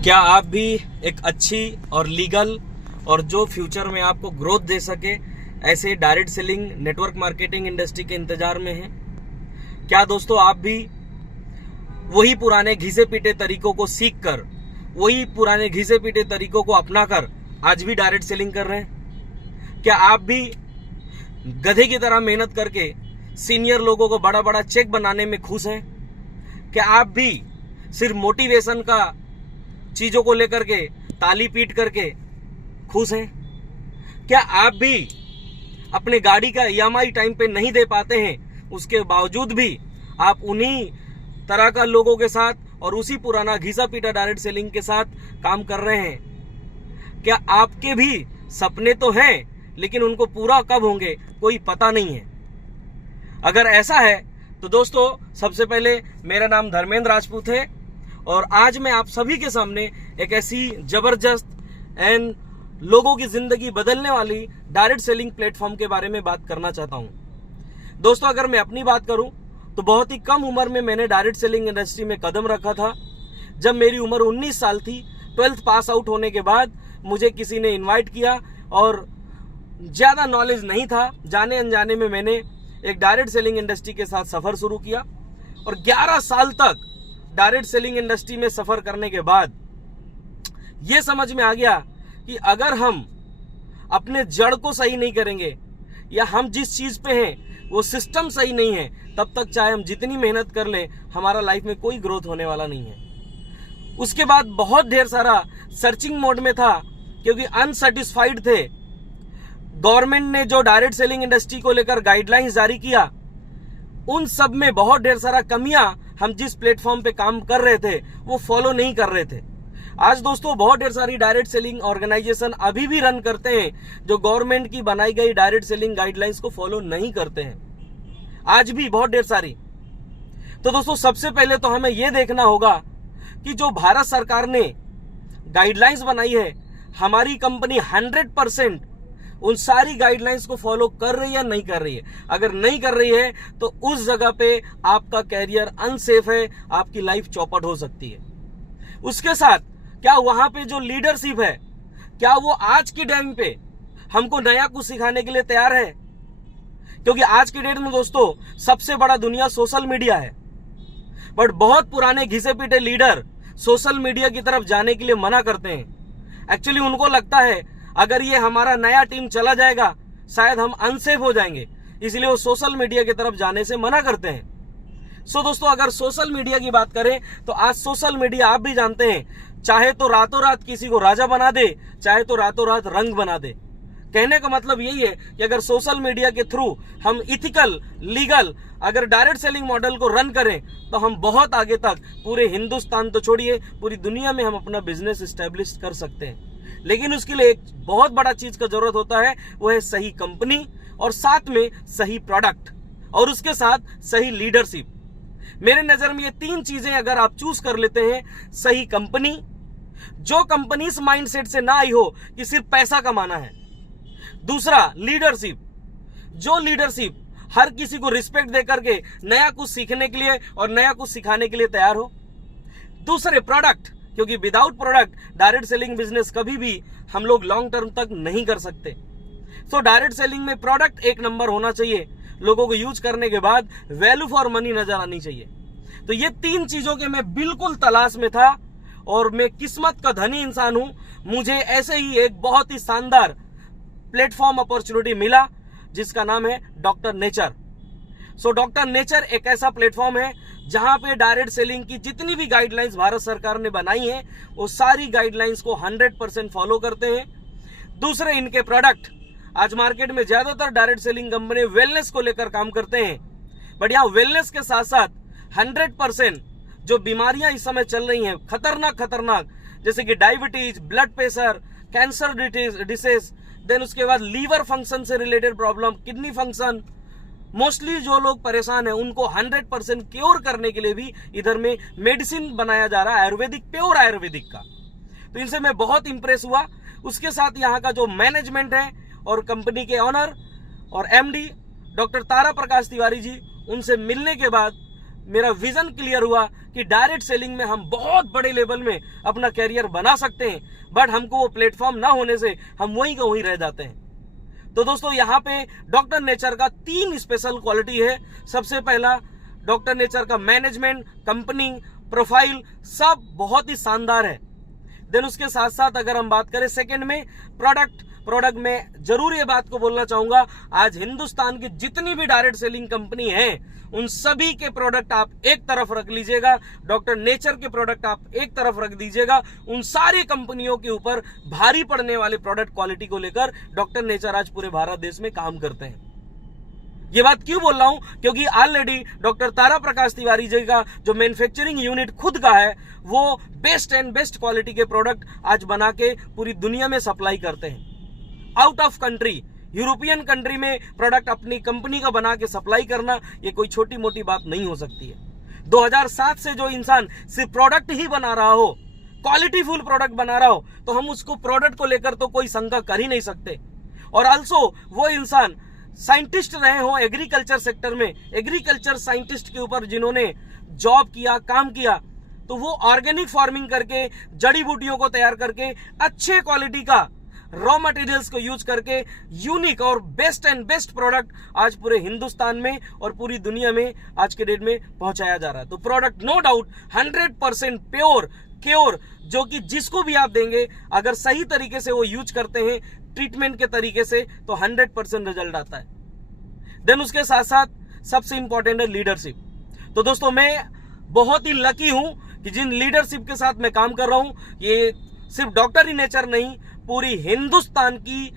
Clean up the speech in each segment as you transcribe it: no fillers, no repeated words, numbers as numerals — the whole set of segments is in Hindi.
क्या आप भी एक अच्छी और लीगल और जो फ्यूचर में आपको ग्रोथ दे सके ऐसे direct selling network marketing industry के इंतजार में हैं? क्या दोस्तों आप भी वही पुराने घिसे पीटे तरीकों को सीख कर, वही पुराने घिसे पीटे तरीकों को अपनाकर आज भी डायरेक्ट सेलिंग कर रहे हैं? क्या आप भी गधे की तरह मेहनत करके सीनियर लोगों को बड़ा बड़ा चेक बनाने में खुश हैं? क्या आप भी सिर्फ मोटिवेशन का चीजों को लेकर के ताली पीट करके खुश हैं? क्या आप भी अपने गाड़ी का ईएमआई टाइम पे नहीं दे पाते हैं, उसके बावजूद भी आप उन्हीं तरह का लोगों के साथ और उसी पुराना घिसा पीटा डायरेक्ट सेलिंग के साथ काम कर रहे हैं? क्या आपके भी सपने तो हैं लेकिन उनको पूरा कब होंगे कोई पता नहीं है? अगर ऐसा है तो दोस्तों सबसे पहले मेरा नाम धर्मेंद्र राजपूत है और आज मैं आप सभी के सामने एक ऐसी जबरदस्त एंड लोगों की जिंदगी बदलने वाली डायरेक्ट सेलिंग प्लेटफॉर्म के बारे में बात करना चाहता हूं। दोस्तों अगर मैं अपनी बात करूं तो बहुत ही कम उम्र में मैंने डायरेक्ट सेलिंग इंडस्ट्री में कदम रखा था। जब मेरी उम्र 19 साल थी, 12th पास आउट होने के बाद मुझे किसी ने इन्वाइट किया और ज्यादा नॉलेज नहीं था, जाने अनजाने में मैंने एक डायरेक्ट सेलिंग इंडस्ट्री के साथ सफर शुरू किया और 11 साल तक डायरेक्ट सेलिंग इंडस्ट्री में सफर करने के बाद यह समझ में आ गया कि अगर हम अपने जड़ को सही नहीं करेंगे या हम जिस चीज पे हैं वो सिस्टम सही नहीं है, तब तक चाहे हम जितनी मेहनत कर लें हमारा लाइफ में कोई ग्रोथ होने वाला नहीं है। उसके बाद बहुत ढेर सारा सर्चिंग मोड में था क्योंकि अनसेटिस्फाइड थे। गवर्नमेंट ने जो डायरेक्ट सेलिंग इंडस्ट्री को लेकर गाइडलाइंस जारी किया उन सब में बहुत ढेर सारा कमियां हम जिस प्लेटफॉर्म पे काम कर रहे थे वो फॉलो नहीं कर रहे थे। आज दोस्तों बहुत ढेर सारी डायरेक्ट सेलिंग ऑर्गेनाइजेशन अभी भी रन करते हैं जो गवर्नमेंट की बनाई गई डायरेक्ट सेलिंग गाइडलाइंस को फॉलो नहीं करते हैं, आज भी बहुत ढेर सारी। तो दोस्तों सबसे पहले तो हमें यह देखना होगा कि जो भारत सरकार ने गाइडलाइंस बनाई है, हमारी कंपनी 100% उन सारी गाइडलाइंस को फॉलो कर रही है या नहीं कर रही है। अगर नहीं कर रही है तो उस जगह पे आपका कैरियर अनसेफ है, आपकी लाइफ चौपट हो सकती है। उसके साथ क्या वहां पे जो लीडरशिप है, क्या वो आज की टाइम पे हमको नया कुछ सिखाने के लिए तैयार है? क्योंकि आज की डेट में दोस्तों सबसे बड़ा दुनिया सोशल मीडिया है, बट बहुत पुराने घिसे पीटे लीडर सोशल मीडिया की तरफ जाने के लिए मना करते हैं। एक्चुअली उनको लगता है अगर ये हमारा नया टीम चला जाएगा शायद हम अनसेफ हो जाएंगे, इसलिए वो सोशल मीडिया की तरफ जाने से मना करते हैं। सो दोस्तों अगर सोशल मीडिया की बात करें तो आज सोशल मीडिया आप भी जानते हैं, चाहे तो रातों रात किसी को राजा बना दे, चाहे तो रातों रात रंग बना दे। कहने का मतलब यही है कि अगर सोशल मीडिया के थ्रू हम इथिकल लीगल अगर डायरेक्ट सेलिंग मॉडल को रन करें तो हम बहुत आगे तक पूरे हिंदुस्तान तो छोड़िए पूरी दुनिया में हम अपना बिजनेस स्टैब्लिश कर सकते हैं। लेकिन उसके लिए एक बहुत बड़ा चीज का जरूरत होता है, वो है सही कंपनी और साथ में सही प्रोडक्ट और उसके साथ सही लीडरशिप। मेरे नजर में ये तीन चीजें अगर आप चूज कर लेते हैं, सही कंपनी जो कंपनी इस माइंडसेट से ना आई हो कि सिर्फ पैसा कमाना है, दूसरा लीडरशिप जो लीडरशिप हर किसी को रिस्पेक्ट देकर के नया कुछ सीखने के लिए और नया कुछ सिखाने के लिए तैयार हो, दूसरे प्रोडक्ट क्योंकि without product direct selling business कभी भी हम लोग लॉन्ग टर्म तक नहीं कर सकते। सो डायरेक्ट सेलिंग में प्रोडक्ट एक नंबर होना चाहिए, लोगों को यूज करने के बाद वैल्यू फॉर मनी नजर आनी चाहिए। तो ये तीन चीजों के मैं बिल्कुल तलाश में था और मैं किस्मत का धनी इंसान हूं। मुझे ऐसे ही एक बहुत ही शानदार प्लेटफॉर्म अपॉर्चुनिटी मिला जिसका नाम है doctor nature. So doctor nature एक ऐसा प्लेटफॉर्म है जहां पे डायरेक्ट सेलिंग की जितनी भी गाइडलाइंस भारत सरकार ने बनाई है वो सारी गाइडलाइंस को 100% फॉलो करते हैं। दूसरे इनके प्रोडक्ट आज मार्केट में ज्यादातर डायरेक्ट सेलिंग कंपनी वेलनेस को लेकर काम करते हैं, बट यहाँ वेलनेस के साथ साथ 100% जो बीमारियां इस समय चल रही हैं खतरनाक जैसे कि diabetes, blood pressure, cancer disease, then उसके बाद लीवर फंक्शन से related problem, kidney function, mostly जो लोग परेशान हैं उनको 100% क्योर करने के लिए भी इधर में मेडिसिन बनाया जा रहा है, आयुर्वेदिक, प्योर आयुर्वेदिक का। तो इनसे मैं बहुत इंप्रेस हुआ। उसके साथ यहाँ का जो मैनेजमेंट है और कंपनी के ऑनर और एमडी डॉक्टर तारा प्रकाश तिवारी जी, उनसे मिलने के बाद मेरा विजन क्लियर हुआ कि डायरेक्ट सेलिंग में हम बहुत बड़े लेवल में अपना कैरियर बना सकते हैं, बट हमको वो प्लेटफॉर्म ना होने से हम वहीं का वहीं रह जाते हैं। तो दोस्तों यहाँ पे डॉक्टर नेचर का 3 स्पेशल क्वालिटी है। सबसे पहला, डॉक्टर नेचर का मैनेजमेंट, कंपनी, प्रोफाइल सब बहुत ही शानदार है। देन उसके साथ साथ अगर हम बात करें सेकंड में प्रोडक्ट में जरूर ये बात को बोलना चाहूंगा, आज हिंदुस्तान की जितनी भी डायरेक्ट सेलिंग कंपनी है उन सभी के प्रोडक्ट आप एक तरफ रख लीजिएगा, डॉक्टर नेचर के प्रोडक्ट आप एक तरफ रख दीजिएगा। उन सारी कंपनियों के ऊपर भारी पड़ने वाले प्रोडक्ट क्वालिटी को लेकर डॉक्टर नेचर आज पूरे भारत देश में काम करते हैं। ये बात क्यों बोल रहा हूं? क्योंकि ऑलरेडी डॉक्टर तारा प्रकाश तिवारी जी का जो मैन्युफैक्चरिंग यूनिट खुद का है वो बेस्ट एंड बेस्ट क्वालिटी के प्रोडक्ट आज बना के पूरी दुनिया में सप्लाई करते हैं। Out of country, European country में प्रोडक्ट अपनी कंपनी का बना के सप्लाई करना ये कोई छोटी मोटी बात नहीं हो सकती है। 2007 से जो इंसान सिर्फ प्रोडक्ट ही बना रहा हो, क्वालिटी फुल प्रोडक्ट बना रहा हो, तो हम उसको प्रोडक्ट को लेकर तो कोई शंका कर ही नहीं सकते। और ऑल्सो वो इंसान साइंटिस्ट रहे हो एग्रीकल्चर सेक्टर में, एग्रीकल्चर साइंटिस्ट के ऊपर जिन्होंने जॉब किया, काम किया, तो वो ऑर्गेनिक फार्मिंग करके, जड़ी बूटियों को तैयार करके, अच्छे क्वालिटी का रॉ मटेरियल्स को यूज करके यूनिक और बेस्ट एंड बेस्ट प्रोडक्ट आज पूरे हिंदुस्तान में और पूरी दुनिया में आज के डेट में पहुंचाया जा रहा है। तो प्रोडक्ट नो डाउट 100% प्योर, जो कि जिसको भी आप देंगे अगर सही तरीके से वो यूज करते हैं ट्रीटमेंट के तरीके से तो 100% रिजल्ट आता है। देन उसके साथ साथ सबसे इंपॉर्टेंट है लीडरशिप। तो दोस्तों मैं बहुत ही लकी हूं कि जिन लीडरशिप के साथ मैं काम कर रहा हूं, ये सिर्फ डॉक्टर ही नेचर नहीं, पूरी हिंदुस्तान की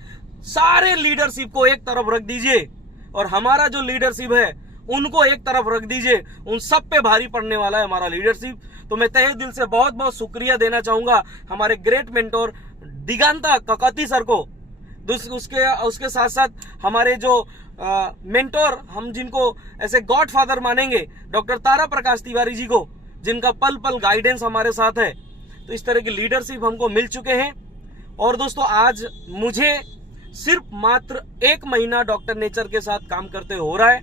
सारे लीडरशिप को एक तरफ रख दीजिए और हमारा जो लीडरशिप है उनको एक तरफ रख दीजिए, उन सब पे भारी पड़ने वाला है हमारा लीडरशिप। तो मैं तहे दिल से बहुत बहुत शुक्रिया देना चाहूंगा हमारे ग्रेट मेंटोर दिगांता ककाती सर को। उसके साथ साथ हमारे जो मेंटोर, हम जिनको ऐसे गॉड फादर मानेंगे, डॉक्टर तारा प्रकाश तिवारी जी को, जिनका पल पल गाइडेंस हमारे साथ है। तो इस तरह की लीडरशिप हमको मिल चुके हैं। और दोस्तों आज मुझे सिर्फ मात्र 1 महीना डॉक्टर नेचर के साथ काम करते हो रहा है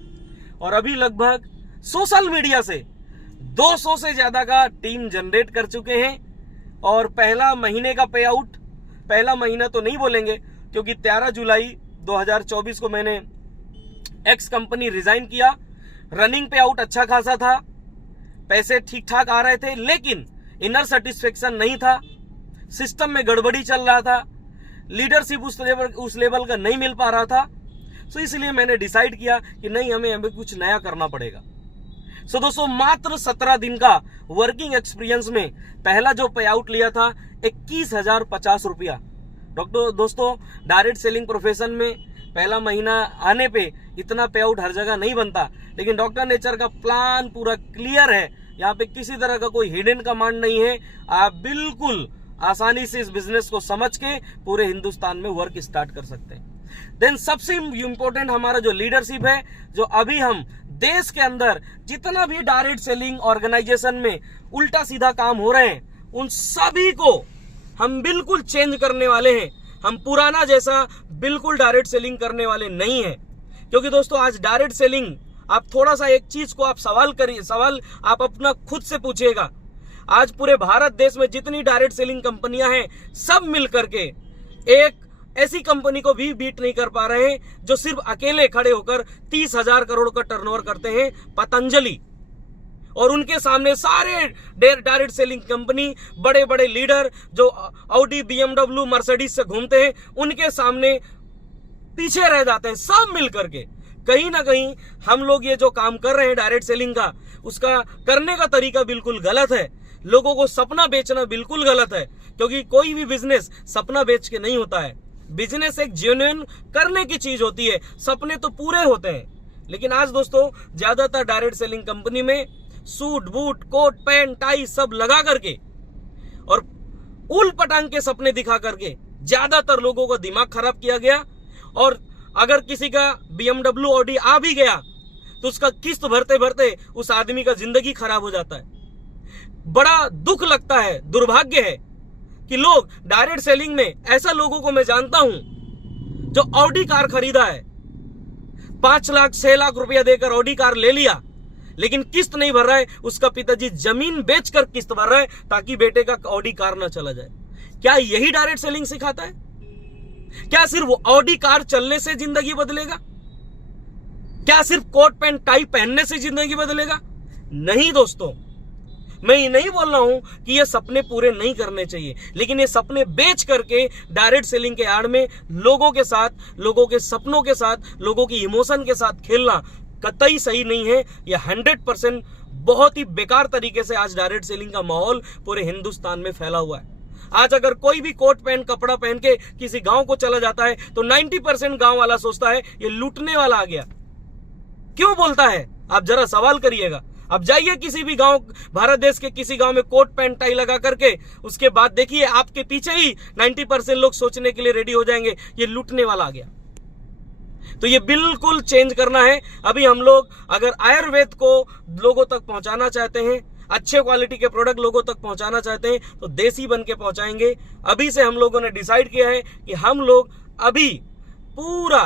और अभी लगभग सोशल मीडिया से 200 से ज्यादा का टीम जनरेट कर चुके हैं। और पहला महीने का पे आउट, पहला महीना तो नहीं बोलेंगे क्योंकि 13 जुलाई 2024 को मैंने एक्स कंपनी रिजाइन किया। रनिंग पे आउट अच्छा खासा था, पैसे ठीक ठाक आ रहे थे, लेकिन इनर सेटिस्फेक्शन नहीं था, सिस्टम में गड़बड़ी चल रहा था, लीडरशिप उस लेवल का नहीं मिल पा रहा था। सो इसलिए मैंने डिसाइड किया कि नहीं, हमें कुछ नया करना पड़ेगा। सो दोस्तों मात्र 17 दिन का वर्किंग एक्सपीरियंस में पहला जो पे आउट लिया था 21,050 रुपया। दोस्तों डायरेक्ट सेलिंग प्रोफेशन में पहला महीना आने पे इतना पे आउट हर जगह नहीं बनता, लेकिन डॉक्टर नेचर का प्लान पूरा क्लियर है। यहाँ पे किसी तरह का कोई हिडन कमांड नहीं है। आप बिल्कुल आसानी से इस बिजनेस को समझ के पूरे हिंदुस्तान में वर्क स्टार्ट कर सकते हैं। देन सबसे इंपॉर्टेंट हमारा जो लीडरशिप है, जो अभी हम देश के अंदर जितना भी डायरेक्ट सेलिंग ऑर्गेनाइजेशन में उल्टा सीधा काम हो रहे हैं, उन सभी को हम बिल्कुल चेंज करने वाले हैं। हम पुराना जैसा बिल्कुल डायरेक्ट सेलिंग करने वाले नहीं है। क्योंकि दोस्तों आज डायरेक्ट सेलिंग, आप थोड़ा सा एक चीज को आप सवाल आप अपना खुद से पूछिएगा। आज पूरे भारत देश में जितनी डायरेक्ट सेलिंग कंपनियां हैं, सब मिल करके एक ऐसी कंपनी को भी बीट नहीं कर पा रहे हैं जो सिर्फ अकेले खड़े होकर 30,000 करोड़ का टर्नओवर करते हैं, पतंजलि। और उनके सामने सारे डायरेक्ट सेलिंग कंपनी, बड़े बड़े लीडर जो ऑडी, BMW, मर्सिडीज से घूमते हैं, उनके सामने पीछे रह जाते हैं सब मिल करके। कहीं ना कहीं हम लोग ये जो काम कर रहे हैं डायरेक्ट सेलिंग का, उसका करने का तरीका बिल्कुल गलत है। लोगों को सपना बेचना बिल्कुल गलत है, क्योंकि कोई भी बिजनेस सपना बेच के नहीं होता है। बिजनेस एक जेन्युइन करने की चीज होती है, सपने तो पूरे होते हैं। लेकिन आज दोस्तों ज्यादातर डायरेक्ट सेलिंग कंपनी में suit boot coat pant tie सब लगा करके और उल पटांग के सपने दिखा करके ज्यादातर लोगों का दिमाग खराब किया गया। और अगर किसी का BMW, ऑडी आ भी गया तो उसका किस्त भरते भरते उस आदमी का जिंदगी खराब हो जाता है। बड़ा दुख लगता है, दुर्भाग्य है कि लोग डायरेक्ट सेलिंग में, ऐसा लोगों को मैं जानता हूं जो ऑडी कार खरीदा है, 5 लाख 6 लाख रुपया देकर ऑडी कार ले लिया, लेकिन किस्त नहीं भर रहा है, उसका पिताजी जमीन बेचकर किस्त भर रहा है ताकि बेटे का ऑडी कार ना चला जाए। क्या यही डायरेक्ट सेलिंग सिखाता है? क्या सिर्फ ऑडी कार चलने से जिंदगी बदलेगा? क्या सिर्फ कोट पैंट टाई पहनने से जिंदगी बदलेगा? नहीं दोस्तों, मैं ये नहीं बोल रहा हूं कि ये सपने पूरे नहीं करने चाहिए, लेकिन ये सपने बेच करके डायरेक्ट सेलिंग के आड़ में लोगों के साथ, लोगों के सपनों के साथ, लोगों की इमोशन के साथ खेलना कतई सही नहीं है। ये 100% बहुत ही बेकार तरीके से आज डायरेक्ट सेलिंग का माहौल पूरे हिंदुस्तान में फैला हुआ है। आज अगर कोई भी कोट पैंट कपड़ा पहन के किसी गांव को चला जाता है तो 90% गांव वाला सोचता है ये लूटने वाला आ गया। क्यों बोलता है? आप जरा सवाल करिएगा। अब जाइए किसी भी गांव, भारत देश के किसी गांव में कोट पैंट टाई लगा करके, उसके बाद देखिए आपके पीछे ही 90% लोग सोचने के लिए रेडी हो जाएंगे ये लूटने वाला आ गया। तो ये बिल्कुल चेंज करना है। अभी हम लोग अगर आयुर्वेद को लोगों तक पहुंचाना चाहते हैं, अच्छे क्वालिटी के प्रोडक्ट लोगों तक पहुंचाना चाहते हैं, तो देसी बन के पहुंचाएंगे। अभी से हम लोगों ने डिसाइड किया है कि हम लोग अभी पूरा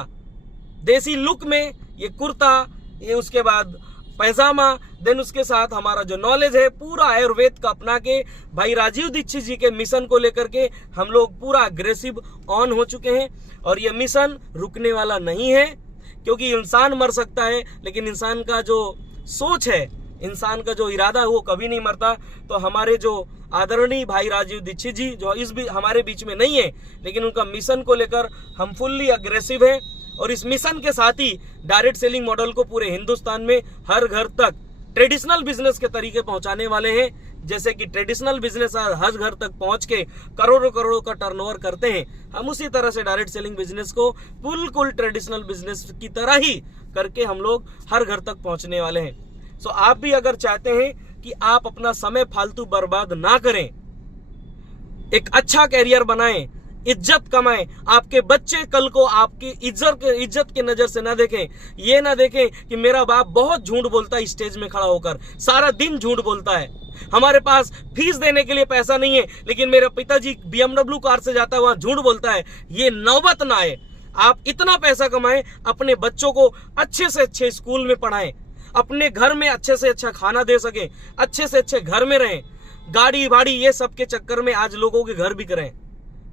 देसी लुक में, ये कुर्ता, ये उसके बाद पैजामा, देन उसके साथ हमारा जो नॉलेज है पूरा आयुर्वेद का अपना के, भाई राजीव दीक्षित जी के मिशन को लेकर के हम लोग पूरा अग्रेसिव ऑन हो चुके हैं। और ये मिशन रुकने वाला नहीं है, क्योंकि इंसान मर सकता है लेकिन इंसान का जो सोच है, इंसान का जो इरादा है वो कभी नहीं मरता। तो हमारे जो आदरणीय भाई राजीव दीक्षित जी जो हमारे बीच में नहीं है, लेकिन उनका मिशन को लेकर हम फुल्ली अग्रेसिव है। और इस मिशन के साथ ही डायरेक्ट सेलिंग मॉडल को पूरे हिंदुस्तान में हर घर तक ट्रेडिशनल बिजनेस के तरीके पहुंचाने वाले हैं। जैसे कि ट्रेडिशनल बिजनेस हर घर तक पहुंच के करोड़ों करोड़ों का टर्नओवर करते हैं, हम उसी तरह से डायरेक्ट सेलिंग बिजनेस को बिल्कुल ट्रेडिशनल बिजनेस की तरह ही करके हम लोग हर घर तक पहुंचने वाले हैं। सो आप भी अगर चाहते हैं कि आप अपना समय फालतू बर्बाद ना करें, एक अच्छा कैरियर बनाएं, इज्जत कमाएं, आपके बच्चे कल को आपकी इज्जत के नजर से ना देखें, ये ना देखें कि मेरा बाप बहुत झूठ बोलता है स्टेज में खड़ा होकर, सारा दिन झूठ बोलता है, हमारे पास फीस देने के लिए पैसा नहीं है लेकिन मेरे पिताजी BMW कार से जाता है वहां झूठ बोलता है। ये नौबत ना आए। आप इतना पैसा कमाएं, अपने बच्चों को अच्छे से अच्छे स्कूल में पढ़ाएं, अपने घर में अच्छे से अच्छा खाना दे सके, अच्छे से अच्छे घर में रहें। गाड़ी वाड़ी ये सब के चक्कर में आज लोगों के घर बिक रहे हैं।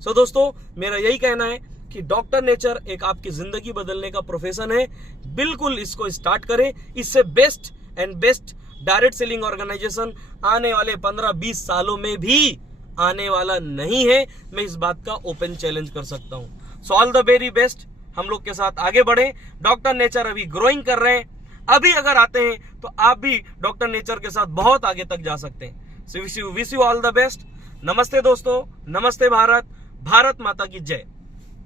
सो दोस्तों, मेरा यही कहना है कि डॉक्टर नेचर एक आपकी जिंदगी बदलने का प्रोफेशन है। बिल्कुल इसको स्टार्ट करें। इससे best and best direct selling organisation आने वाले 15-20 सालों में भी आने वाला नहीं है। मैं इस बात का ओपन चैलेंज कर सकता हूं। So all the very best. हम लोग के साथ आगे बढ़े। डॉक्टर नेचर अभी ग्रोइंग कर रहे हैं। अभी अगर आते हैं तो आप भी डॉक्टर नेचर के साथ बहुत आगे तक जा सकते हैं। So wish you all the best. नमस्ते दोस्तों, नमस्ते भारत, भारत माता की जय।